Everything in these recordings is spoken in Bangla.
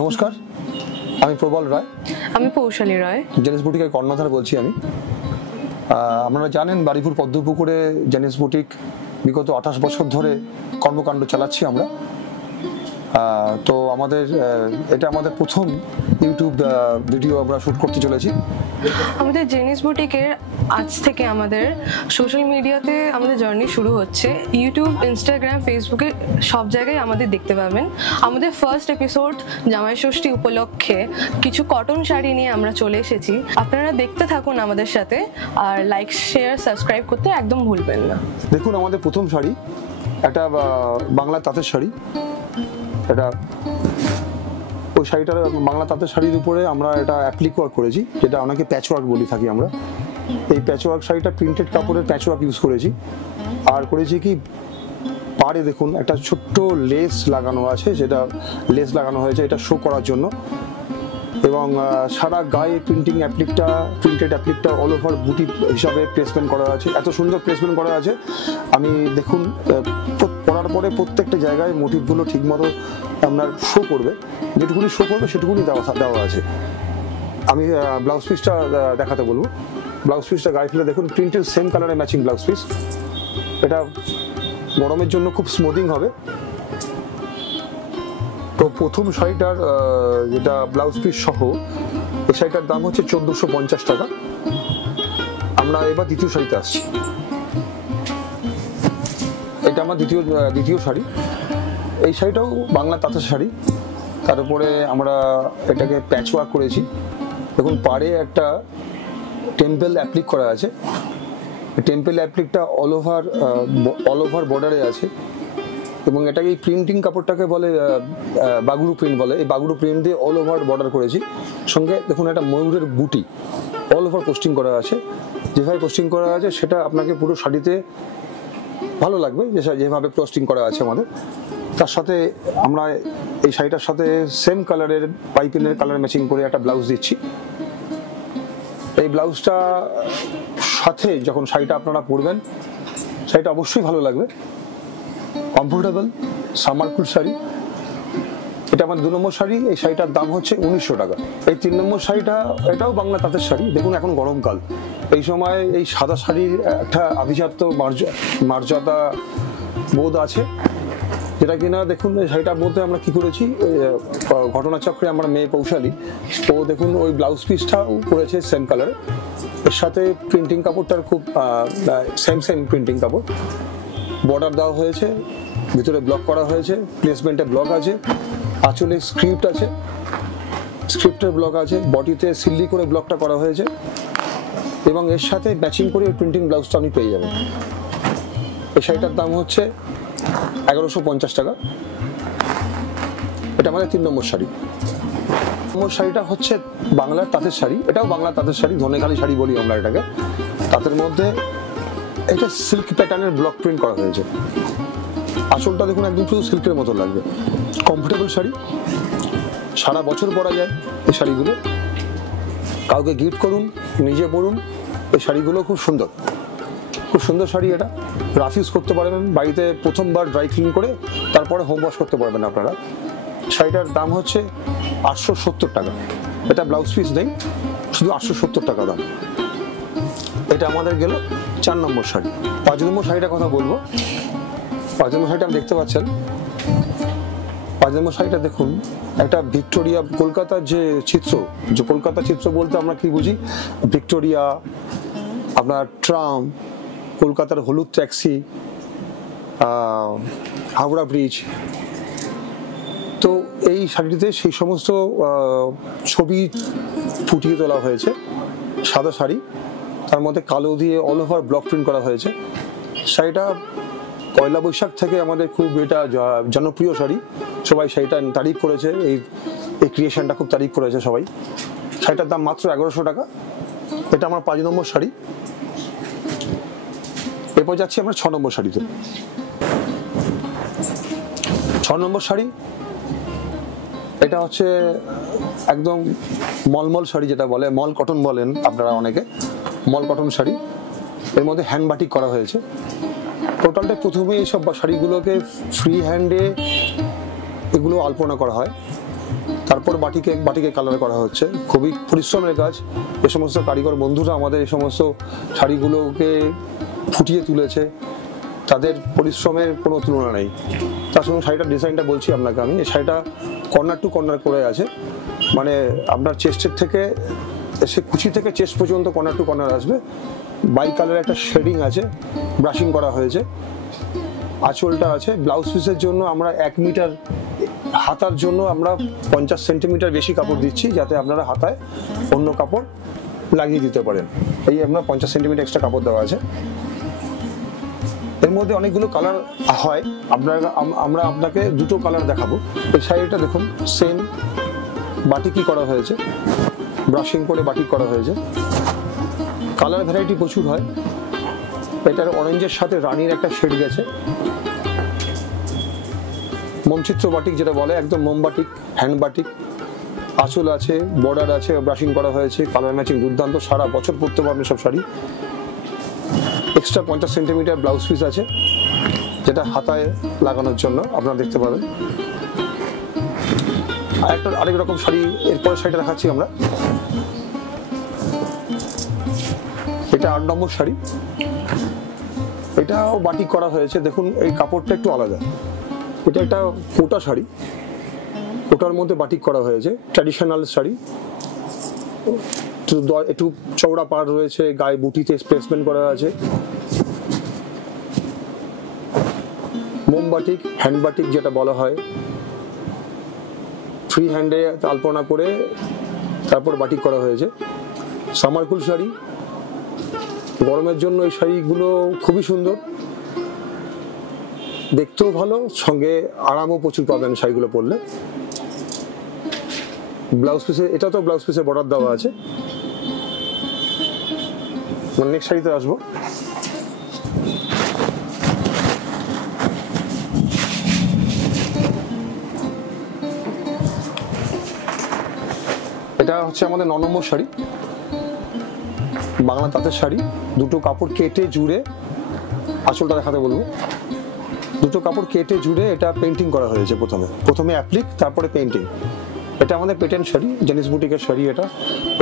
নমস্কার, আমি প্রবল রায়। আমি পৌশালী রায়, জেনিস বুটিকের কর্ণধার বলছি আমি। আপনারা জানেন বারুইপুর পদ্মপুকুরে জেনিস বুটিক বিগত 28 বছর ধরে কর্মকাণ্ড চালাচ্ছি আমরা। তো এটা আমাদের প্রথম ইউটিউব ভিডিও আমরা শ্যুট করতে চলেছি। আমাদের জেনিস বুটিকের আজ থেকে আমাদের সোশ্যাল মিডিয়াতে আমাদের জার্নি শুরু হচ্ছে। ইউটিউব, ইনস্টাগ্রাম, ফেসবুকে সব জায়গায় আমাদের দেখতে পাবেন। আমাদের ফার্স্ট এপিসোড জামাই ষষ্ঠী উপলক্ষে কিছু কটন শাড়ি নিয়ে আমরা চলে এসেছি। আপনারা দেখতে থাকুন আমাদের সাথে, আর লাইক, শেয়ার, সাবস্ক্রাইব করতে একদম ভুলবেন না। দেখুন, আমাদের প্রথম শাড়ি একটা বাংলা তাঁতের শাড়ি। এটা ওই শাড়িটার বাংলা তাঁতের শাড়ির উপরে আমরা এটা অ্যাপ্লিক ওয়ার্ক করেছি, যেটা অনেকে প্যাচ ওয়ার্ক বলি থাকি আমরা। এই প্যাচ ওয়ার্ক শাড়িটা প্রিন্টেড কাপড়ের প্যাচ ওয়ার্ক ইউজ করেছি। আর করেছি কি, পাড়ে দেখুন একটা ছোট্ট লেস লাগানো আছে, যেটা লেস লাগানো হয়েছে এটা শো করার জন্য। এবং সারা গায়ে প্রিন্টেড অ্যাপ্লিকটা অল ওভার বুটি হিসাবে প্লেসমেন্ট করা আছে। এত সুন্দর প্লেসমেন্ট করা আছে, আমি দেখুন পরার পরে প্রত্যেকটা জায়গায় মোটিভগুলো ঠিকমতো আপনার শো করবে, যেটুকুনি শো করবে সেটুকুনি দেওয়া আছে। আমি ব্লাউজ পিসটা দেখাতে বলবো। ব্লাউজ পিসটা গায়ে ফেলে দেখুন, প্রিন্টের সেম কালারে ম্যাচিং ব্লাউজ পিস। এটা গরমের জন্য খুব স্মুদিং হবে। তো প্রথম শাড়িটার যেটা ব্লাউজ পিস সহ, এই শাড়িটার দাম হচ্ছে 1450 টাকা। আমরা এবার দ্বিতীয় শাড়িতে আসছি। এটা আমার দ্বিতীয় শাড়ি। এই শাড়িটাও বাংলা তাঁতের শাড়ি, তার উপরে আমরা এটাকে প্যাচ ওয়ার্ক করেছি। দেখুন, পাড়ে একটা টেম্পেল অ্যাপ্লিক করা আছে। টেম্পেল অ্যাপ্লিকটা অল ওভার বর্ডারে আছে। এবং এটাকে এই প্রিন্টিং কাপড়টাকে বলে বাগুরু প্রিন্ট বলে। এই বাগুরু প্রিন্ট দিয়ে অল ওভার বর্ডার করেছি। সঙ্গে দেখুন একটা ময়ূরের গুটি অল ওভার পোস্টিং করা আছে। যেভাবে পোস্টিং করা আছে সেটা আপনাকে পুরো শাড়িতে ভালো লাগবে, যেভাবে পোস্টিং করা আছে আমাদের। তার সাথে আমরা এই শাড়িটার সাথে সেম কালারের পাইপিনের কালার ম্যাচিং করে একটা ব্লাউজ দিচ্ছি। এই ব্লাউজটা সাথে যখন শাড়িটা আপনারা পরবেন, শাড়িটা অবশ্যই ভালো লাগবে। কমফোর্টেবল সামারকুল শাড়ি। এটা আমার 2 নম্বর শাড়ি। এই শাড়িটার দাম হচ্ছে 1900 টাকা। এই 3 নম্বর শাড়িটা, এটাও বাংলা তাঁতের শাড়ি। দেখুন, এখন গরমকাল, এই সময় এই সাদা শাড়ির একটা আভিজাত্য মর্যাদা বোধ আছে, যেটা কিনা দেখুন এই শাড়িটার মধ্যে আমরা কি করেছি, ঘটনাচক্রে আমরা মেয়ে পৌশালী, ও দেখুন ওই ব্লাউজ পিসটাও করেছে সেম কালারে। এর সাথে প্রিন্টিং কাপড়টার খুব সেম প্রিন্টিং কাপড়, বর্ডার দেওয়া হয়েছে, ভিতরে ব্লক করা হয়েছে, প্লেসমেন্টে ব্লক আছে, আঁচলে স্ক্রিপ্ট আছে, স্ক্রিপ্টের ব্লক আছে, বডিতে সিল্লি করে ব্লকটা করা হয়েছে। এবং এর সাথে ম্যাচিং করে প্রিন্টিং ব্লাউজটা আপনি পেয়ে যাবেন। এই শাড়িটার দাম হচ্ছে 1150 টাকা। এটা আমাদের 3 নম্বর শাড়ি। নম্বর শাড়িটা হচ্ছে বাংলার তাঁতের শাড়ি। এটাও বাংলা তাঁতের শাড়ি, ধনেখালি শাড়ি বলি আমরা এটাকে। তাঁতের মধ্যে এটা সিল্ক প্যাটার্নের ব্লক প্রিন্ট করা হয়েছে। আঁচলটা দেখুন একদম শুধু সিল্কের মতো লাগবে। কমফোর্টেবল শাড়ি, সারা বছর পরা যায় এই শাড়িগুলো। কাউকে গিফট করুন, নিজে পরুন। এই শাড়িগুলো খুব সুন্দর শাড়ি। এটা রাফ ইউজ করতে পারবেন, বাড়িতে প্রথমবার ড্রাই ক্লিন করে তারপরে হোম ওয়াশ করতে পারবেন আপনারা। শাড়িটার দাম হচ্ছে 870 টাকা। এটা ব্লাউজ পিস নেই, শুধু 870 টাকা দাম। এটা আমাদের গেল 4 নম্বর শাড়ি। 5 নম্বর শাড়িটার কথা বলবো। 5 নম্বর শাড়িটা আপনি দেখতে পাচ্ছেন। 5 নম্বর শাড়িটা দেখুন, একটা ভিক্টোরিয়া, কলকাতার যে কলকাতা চিত্র বলতে আমরা কি বুঝি, ভিক্টোরিয়া, আপনার ট্রাম, কলকাতার হলুদ ট্যাক্সি, হাওড়া ব্রিজ। তো এই শাড়িটিতে সেই সমস্ত ছবি ফুটিয়ে তোলা হয়েছে। সাদা শাড়ি, তার মধ্যে কালো দিয়ে অল ওভার ব্লক প্রিন্ট করা হয়েছে। শাড়িটা পয়লা বৈশাখ থেকে আমাদের খুব এটা জনপ্রিয় শাড়ি। সবাই শাড়িটা তারিফ করেছে, এই ক্রিয়েশনটা খুব তারিফ করেছে সবাই। শাড়িটার দাম মাত্র 1100 টাকা। এটা আমার 5 নম্বর শাড়ি। এরপর যাচ্ছি আমরা 6 নম্বর শাড়িতে। 6 নম্বর শাড়ি, এটা হচ্ছে একদম মলমল শাড়ি, যেটা বলে মল কটন বলেন আপনারা অনেকে। মল কটন শাড়ি, এর মধ্যে হ্যান্ড বাটিক করা হয়েছে। টোটালটা প্রথমে এইসব শাড়িগুলোকে ফ্রি হ্যান্ডে এগুলো আলপনা করা হয়। তারপর বাটিকে কালার করা হচ্ছে। খুবই পরিশ্রমের কাজ। এ সমস্ত কারিগর বন্ধুরা আমাদের এই সমস্ত শাড়িগুলোকে ফুটিয়ে তুলেছে, তাদের পরিশ্রমের কোনো তুলনা নেই। তার সঙ্গে শাড়িটার ডিজাইনটা বলছি আপনাকে আমি, এই শাড়িটা কর্নার টু কর্নার করে আছে, মানে আপনার চেস্টের থেকে সে কুচি থেকে চেস্ট পর্যন্ত কর্নার টু কর্নার আসবে। বাই কালার একটা শেডিং আছে, ব্রাশিং করা হয়েছে। আঁচলটা আছে। ব্লাউজ পিসের জন্য আমরা 1 মিটার, হাতার জন্য আমরা 50 সেন্টিমিটার বেশি কাপড় দিচ্ছি, যাতে আপনারা হাতায় অন্য কাপড় লাগিয়ে দিতে পারেন। এই আপনার 50 সেন্টিমিটার এক্সট্রা কাপড় দেওয়া আছে। এর মধ্যে অনেকগুলো কালার হয়, আমরা আপনাকে দুটো কালার দেখাবো। এই শাড়িটা দেখুন, সেম বাটিকই করা হয়েছে, ব্রাশিং করে বাটিক করা হয়েছে। কালার ভ্যারাইটি প্রচুর হয়। এটার অরেঞ্জের সাথে রানীর একটা শেড গেছে, মোমচিত্র বাটিক যেটা বলে, একদম মোম বাটিক, হ্যান্ড বাটিক। আঁচল আছে, বর্ডার আছে, ব্রাশিং করা হয়েছে, কালার ম্যাচিং দুর্দান্ত। সারা বছর পরতে পারবেন সব sari. Extra 50 centimetre blouse piece আছে, যেটা হাতায় লাগানোর জন্য আপনারা দেখতে পাবেন। আরেক রকম শাড়ি, এরপরে শাড়িটা দেখাচ্ছি আমরা। এটা 8 নম্বর শাড়ি। এটাও বাটিক করা হয়েছে। দেখুন এই কাপড়টা একটু আলাদা। এটা একটা কোটা শাড়ি, কোটার মধ্যে বাটিক করা হয়েছে, ট্র্যাডিশনাল শাড়ি। একটু চওড়া পাড় রয়েছে, গায়ে বুটিতে প্লেসমেন্ট করা আছে। মোম বাটিক, হ্যান্ড বাটিক যেটা বলা হয়, ফ্রি হ্যান্ডে আলপনা করে তারপর বাটিক করা হয়েছে। সামারকুল শাড়ি, গরমের জন্য এই শাড়িগুলো খুবই সুন্দর, দেখতেও ভালো, সঙ্গে আরামও প্রচুর পাবেন শাড়িগুলো পরলে। ব্লাউজ পিসে, এটা তো ব্লাউজ পিসে বর্ডার দেওয়া আছে। নেক্সট শাড়িতে আসবো। এটা হচ্ছে আমাদের 9 নম্বর শাড়ি, বাংলা তাঁতের শাড়ি। দুটো কাপড় কেটে জুড়ে, আঁচলটা দেখাতে বলবো। দুটো কাপড় কেটে জুড়ে এটা পেন্টিং করা হয়েছে। প্রথমে অ্যাপ্লিক, তারপরে পেন্টিং। এটা আমাদের পেটেন্ট শাড়ি, জেনিস বুটিকের শাড়ি। এটা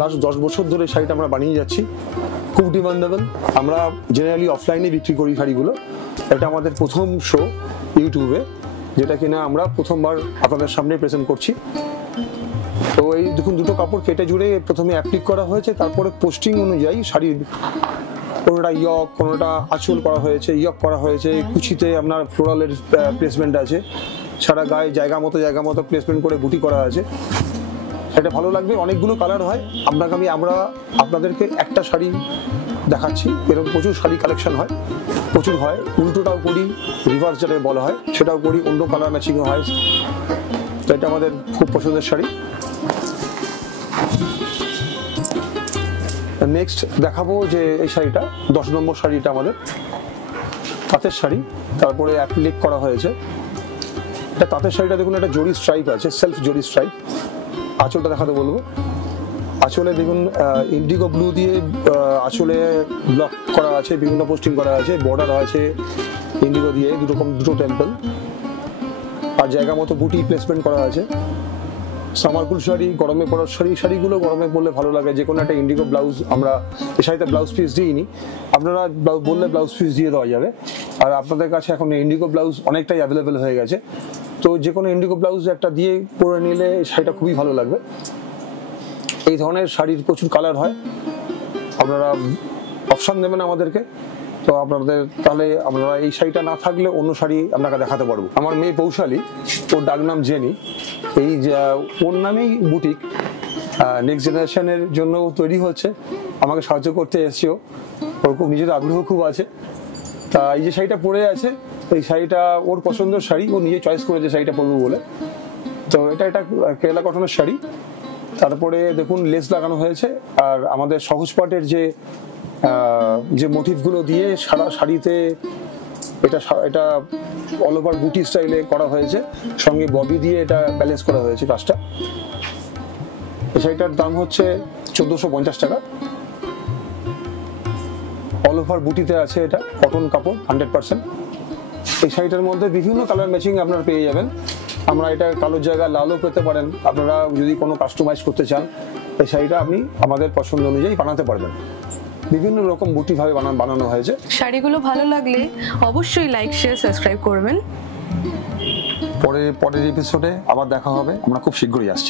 লাস্ট 10 বছর ধরে শাড়িটা আমরা বানিয়ে যাচ্ছি, খুব ডিমান্ডেবল। আমরা জেনারেলি অফলাইনে বিক্রি করি শাড়িগুলো। এটা আমাদের প্রথম শো ইউটিউবে, যেটা কিনা আমরা প্রথমবার আপনাদের সামনে প্রেজেন্ট করছি। তো এই দেখুন, দুটো কাপড় কেটে জুড়ে প্রথমে অ্যাপ্লিক করা হয়েছে, তারপরে পোস্টিং অনুযায়ী শাড়ির কোনোটা ইয়ক, কোনোটা আঁচল করা হয়েছে, ইয়ক করা হয়েছে, কুচিতে আপনার ফ্লোরালের প্লেসমেন্ট আছে, সারা গায়ে জায়গা মতো প্লেসমেন্ট করে বুটি করা আছে। সেটা ভালো লাগবে। অনেকগুলো কালার হয়। আমরা আপনাদেরকে একটা শাড়ি দেখাচ্ছি, এরকম প্রচুর শাড়ি কালেকশন হয়, প্রচুর হয়। উল্টোটাও করি, রিভার্স যেটা বলা হয় সেটাও করি, অন্য কালার ম্যাচিংও হয়। তো এটা আমাদের খুব পছন্দের শাড়ি। নেক্সট দেখাবো যে এই শাড়িটা 10 নম্বর শাড়িটা আমাদের তাঁতের শাড়ি, তারপরে অ্যাপ্লিক করা হয়েছে। এটা তাঁতের শাড়িটা দেখুন, একটা জরি স্ট্রাইপ আছে, সেলফ জরি স্ট্রাইপ। আঁচলটা দেখাতে বলবো। আঁচলে দেখুন ইন্ডিগো ব্লু দিয়ে আঁচলে ব্লক করা আছে, বিভিন্ন পোস্টিং করা আছে, বর্ডার আছে ইন্ডিগো দিয়ে, দুটো টেম্পল, আর জায়গা মতো বুটি প্লেসমেন্ট করা আছে। সামারকুল শাড়ি, গরমে পরার শাড়িগুলো গরমে পরলে ভালো লাগে। যে কোনো একটা ইন্ডিগো ব্লাউজ, আমরা এই শাড়িতে ব্লাউজ পিস দিইনি, আপনারা বললে ব্লাউজ পিস দিয়ে দেওয়া যাবে। আর আপনাদের কাছে এখন ইন্ডিগো ব্লাউজ অনেকটাই অ্যাভেলেবেল হয়ে গেছে, তো যে কোনো ইন্ডিগো ব্লাউজ একটা দিয়ে পরে নিলে শাড়িটা খুবই ভালো লাগবে। এই ধরনের শাড়ির প্রচুর কালার হয়, আপনারা অপশান দেবেন আমাদেরকে। তো তাহলে আমরা এই শাড়িটা না থাকলে অন্য শাড়ি আপনাকে দেখাতে পারবো। আমার মেয়ে পৌশালী, ওর ডাক নাম জেনি। ওর নামেই বুটিক নেক্সট জেনারেশনের জন্য তৈরি হচ্ছে, আমাকে সাহায্য করতে এসেও। ওর খুব নিজের আগ্রহ খুব আছে। তা এই যে শাড়িটা পরে আছে, এই শাড়িটা ওর পছন্দের শাড়ি, ও নিজে চয়েস করেছে শাড়িটা পরবো বলে। তো এটা কেরালা কটনের শাড়ি। তারপরে দেখুন লেস লাগানো হয়েছে, আর আমাদের সহজ পাটের যে মোটিভগুলো দিয়ে সারা শাড়িতে এটা অল ওভার বুটি স্টাইলে করা হয়েছে, সঙ্গে ববি দিয়ে এটা ব্যালেন্স করা হয়েছে কাজটা। এই শাড়িটার দাম হচ্ছে 1450 টাকা। অল ওভার বুটিতে আছে, এটা কটন কাপড় 100%। এই শাড়িটার মধ্যে বিভিন্ন কালার ম্যাচিং আপনারা পেয়ে যাবেন। আমরা এটা কালোর জায়গায় লালও পেতে পারেন। আপনারা যদি কোনো কাস্টমাইজ করতে চান এই শাড়িটা আপনি আমাদের পছন্দ অনুযায়ী বানাতে পারবেন। বিভিন্ন রকম বুটিভাবে বানানো হয়েছে। শাড়িগুলো ভালো লাগলে অবশ্যই লাইক, শেয়ার, সাবস্ক্রাইব করবেন। পরের এপিসোডে আবার দেখা হবে, আমরা খুব শীঘ্রই আসছি।